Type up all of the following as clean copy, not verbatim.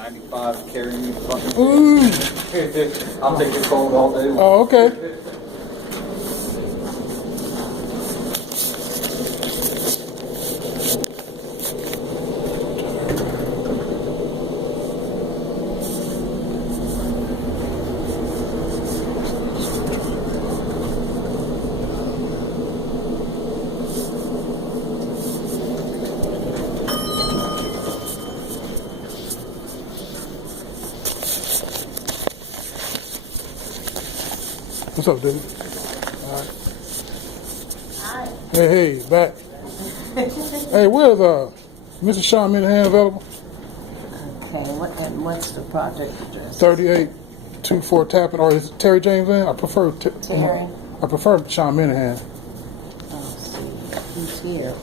95 carrying me. Mm. I'll take the cold all day long. Oh, okay. What's up, dude? All right. Hi. Hey, back. Hey, where's Mr. Sean Minahan available? Okay, what's the project address? 3824 Tappan, or is it Terry James in? I prefer Terry? I prefer Sean Minahan. Let's see who's here.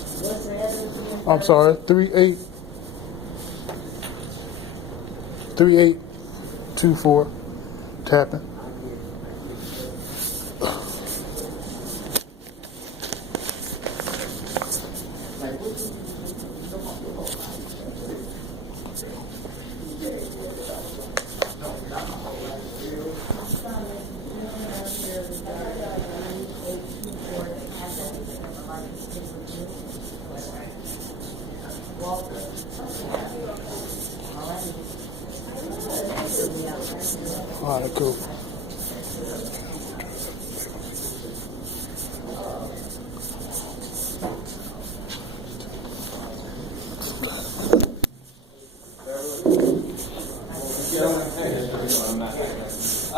What's the address again? I'm sorry, 3824 Tappan. All right, cool.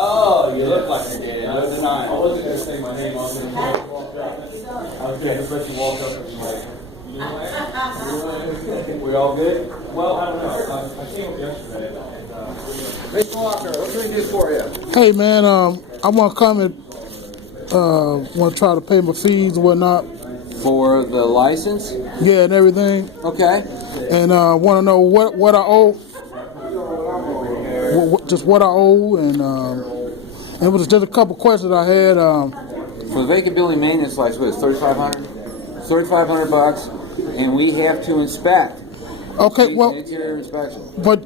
Oh, you look like you're dead. No denying. I wasn't going to say my name. I was going to walk up. I was going to let you walk up and be like, we all good? Well, I don't know. I came up yesterday. Mr. Walker, what can we do for you? Hey, man, I want to come and want to try to pay my fees and whatnot. For the license? Yeah, and everything. Okay. And want to know what I owe. Just what I owe, and it was just a couple questions I had. For the vacant building maintenance license, what is $3,500? $3,500, and we have to inspect. Okay, well, Interior inspection. but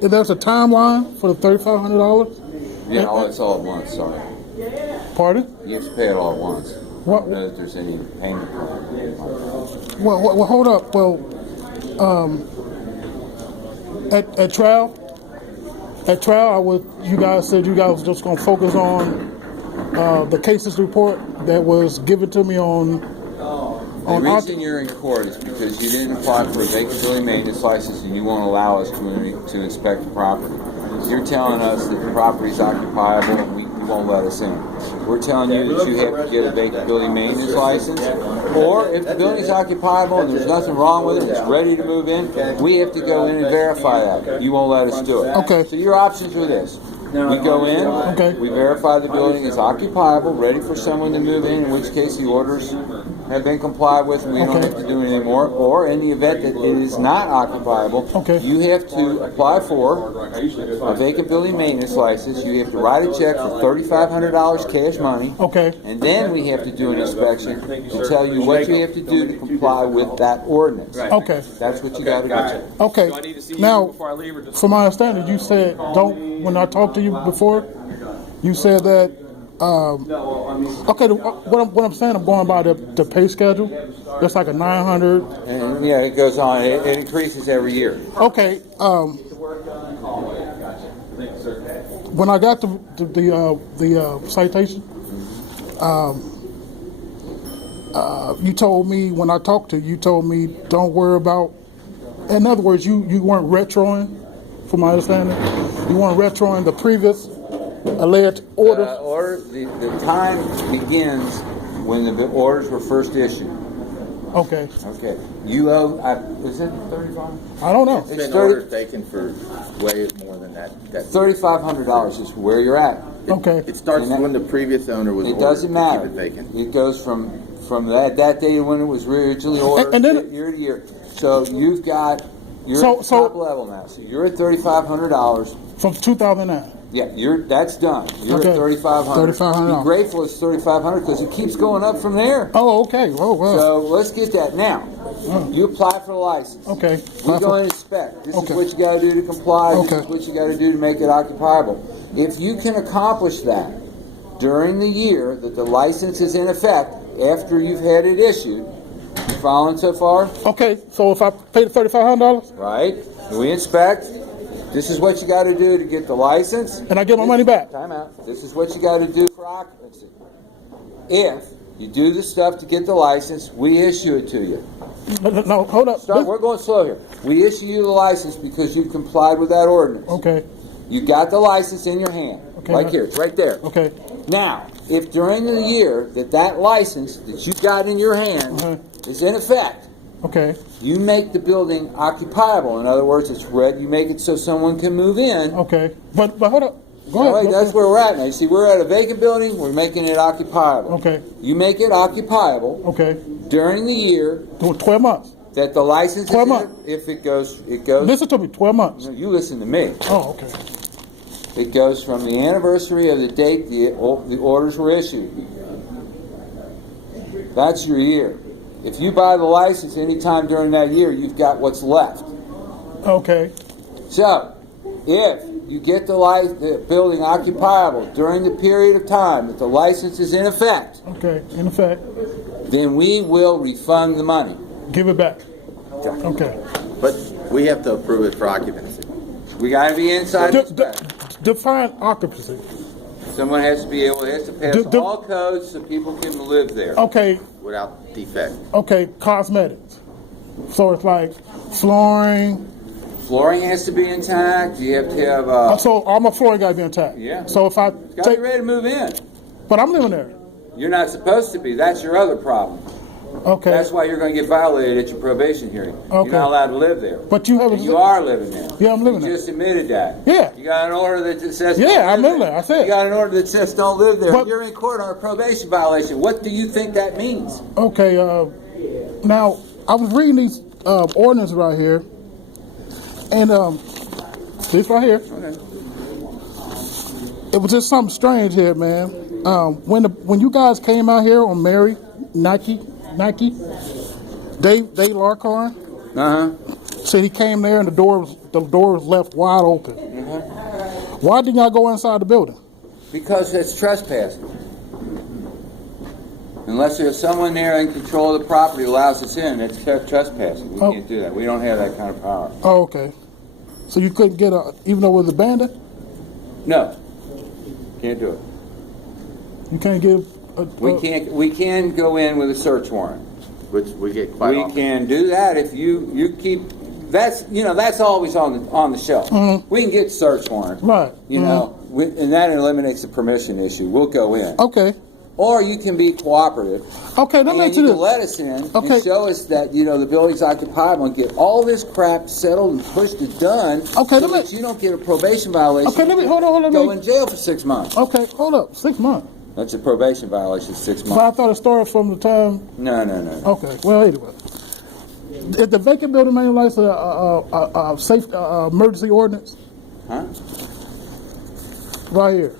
there's a timeline for the $3,500. Yeah, it's all at once. Sorry. Pardon? You have to pay it all at once. What? Not if there's any payment plan. Well, hold up. Well, at trial, you guys said you guys were just gonna focus on the cases report that was given to me on. The reason you're in court is because you didn't apply for a vacant building maintenance license and you won't allow us to inspect the property. You're telling us that the property's occupiable and you won't let us in. We're telling you that you have to get a vacant building maintenance license, or if the building's occupiable and there's nothing wrong with it, it's ready to move in, we have to go in and verify that. You won't let us do it. Okay. So your options are this. We go in, Okay. we verify the building is occupiable, ready for someone to move in which case the orders have been complied with and we don't have to do anything more. Or in the event that it is not occupiable, you have to apply for a vacant building maintenance license. You have to write a check for $3,500 cash money. Okay. And then we have to do an inspection to tell you what you have to do to comply with that ordinance. Okay. That's what you got to do. Okay. Now, from my understanding, you said when I talked to you before, you said that. Okay. What I'm saying, I'm going by the pay schedule. That's like a 900. And yeah, it goes on. It increases every year. Okay. When I got the citation, you told me, when I talked to you, you told me don't worry about. In other words, you weren't retroing, from my understanding. You weren't retroing the previous alleged orders. The time begins when the orders were first issued. Okay. Okay. You owe. Was it 35? I don't know. It's orders taken for way more than that. $3,500 is where you're at. Okay. It starts when the previous owner was It ordered doesn't to matter. keep it vacant. It goes from that day when it was originally ordered And then- year to year. So you're at the top level now. So you're at $3,500. From 2009. Yeah, that's done. You're Okay. at $3,500. $3,500. Be grateful it's $3,500 because it keeps going up from there. Oh, okay. Oh, well. So let's get that now. You apply for the license. Okay. We go and inspect. This Okay. is what you got to do to comply. This Okay. is what you got to do to make it occupiable. If you can accomplish that during the year that the license is in effect, after you've had it issued, you following so far? Okay, so if I pay the $3,500 Right? We inspect. This is what you got to do to get the license. and I get my money back. Time out. This is what you got to do for occupancy. If you do the stuff to get the license, we issue it to you. No, hold up. We're going slow here. We issue you the license because you complied with that ordinance. Okay, You got the license in your hand, Okay, like now- here, it's right there. okay, Now, if during the year that license that you got in your hand is in effect, okay, you make the building occupiable. In other words, it's red. You make it so someone can move in. okay. But hold up. Go All ahead. right, that's where we're at now. You see, we're at a vacant building. We're making it occupiable. Okay. You make it occupiable Okay, during the year 12 months. that the license 12 is months. if it goes. It goes. Listen to me, 12 months. You listen to me. Oh, okay. It goes from the anniversary of the date the orders were issued. That's your year. If you buy the license anytime during that year, you've got what's left. Okay, So, if you get the building occupiable during the period of time that the license is in effect, okay. In effect, then we will refund the money. give it back. Okay. But we have to approve it for occupancy. We got to be inside the spec. Define occupancy. Someone has to be able, has to pass Do- all codes so people can live there. Okay, Without defect. okay, cosmetics. So it's like flooring. Flooring has to be intact. You have to have. So all my flooring got to be intact. Yeah. So if I Got to take, be ready to move in. but I'm living there. You're not supposed to be. That's your other problem. Okay. That's why you're going to get violated at your probation hearing. Okay. You're not allowed to live there. But you have And you are living there. Yeah, I'm living You there. just admitted that. Yeah. You got an order that just says. Yeah, don't I'm live living there. I said. You got an order that says don't live there. But- You're in court on a probation violation. What do you think that means? Okay. Now I was reading these ordinances right here, and this right here. Okay. It was just something strange here, man. When you guys came out here on Mary, Nike, Dave Larcon said he came there and the door was left wide open. Why didn't y'all go inside the building? Because it's trespassing. Unless there's someone there in control of the property who allows us in, it's trespassing. We Oh. can't do that. We don't have that kind of power. Oh, okay. So you couldn't get even though it was abandoned, No. Can't do it. you can't get. We can go in with a search warrant. Which we get quite We often. can do that if you keep. That's always on the shelf. We can get search warrant. Right. And that eliminates the permission issue. We'll go in. Okay. Or you can be cooperative. Okay. Let me And ask you you can this. let us in Okay. and show us that the building's occupiable and get all this crap settled and pushed and done. Okay, so let me- that you don't get a probation violation. Okay. Hold on. Go in jail for 6 months. Okay. Hold up. 6 months. That's a probation violation. 6 But I months. thought it started from the time. No. Okay. Well, anyway, is the vacant building manual license a safe emergency ordinance? Huh? Right here.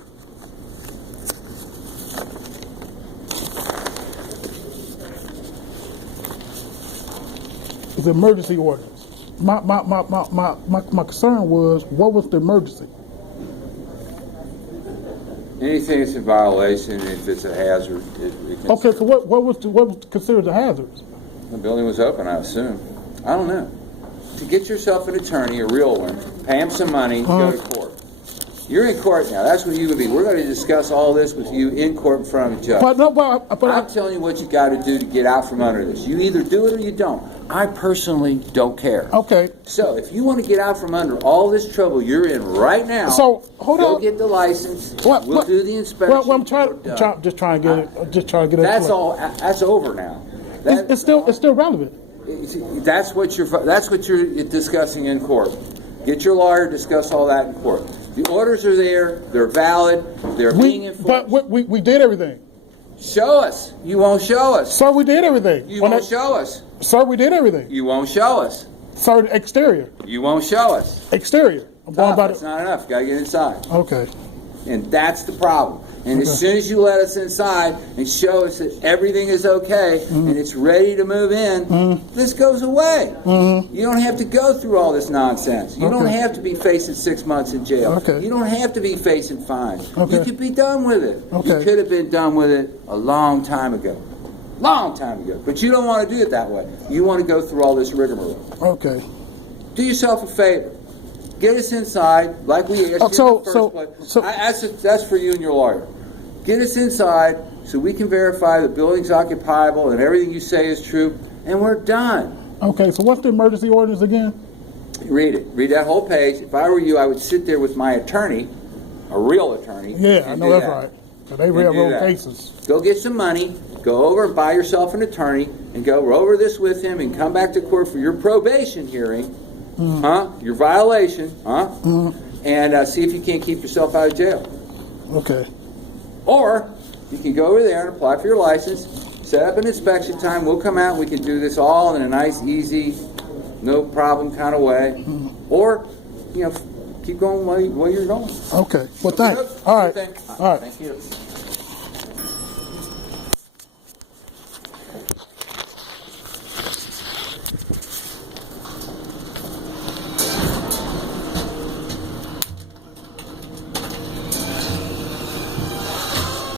It's an emergency ordinance. My concern was, what was the emergency? Anything that's in violation, if it's a hazard, it can. Okay, so what was considered a hazard? The building was open, I assume. I don't know. To get yourself an attorney, a real one, pay him some money, go to court. You're in court now. That's where you would be. We're going to discuss all this with you in court in front of a judge. But no, but I'm telling you what you got to do to get out from under this. You either do it or you don't. I personally don't care. okay. So if you want to get out from under all this trouble you're in right now, So, hold go on. get the license. What- we'll what- do the inspection. Well, I'm we're done. just trying to get it. That's all. That's over now. That- It's still relevant. That's what you're discussing in court. Get your lawyer, discuss all that in court. The orders are there. They're valid. They're being enforced. But we did everything. Show us. You won't show us. Sir, we did everything. You won't show us. Sir, we did everything. You won't show us. Sir, exterior. You won't show us. Exterior. I'm going by That's the. not enough. You got to get inside. Okay. And that's the problem. And as soon as you let us inside and show us that everything is okay and it's ready to move in, this goes away. You don't have to go through all this nonsense. You don't have to be facing 6 months in jail. You don't have to be facing fines. You could be done with it. You could have been done with it a long time ago. Long time ago. But you don't want to do it that way. You want to go through all this rigmarole. Okay. Do yourself a favor. Get us inside, like we asked you in the first place. That's for you and your lawyer. Get us inside so we can verify the building's occupiable and everything you say is true, and we're done. Okay, so what's the emergency ordinance again? Read it. Read that whole page. If I were you, I would sit there with my attorney, a real attorney. Yeah, I know that's right. So they railroad cases. Go get some money, go over and buy yourself an attorney, and go over this with him and come back to court for your probation hearing, your violation, and see if you can't keep yourself out of jail. Okay. Or you can go over there and apply for your license, set up an inspection time, we'll come out, we can do this all in a nice, easy, no problem kind of way. Or, keep going while you're going. Okay. Well, thanks. All right. Thank you.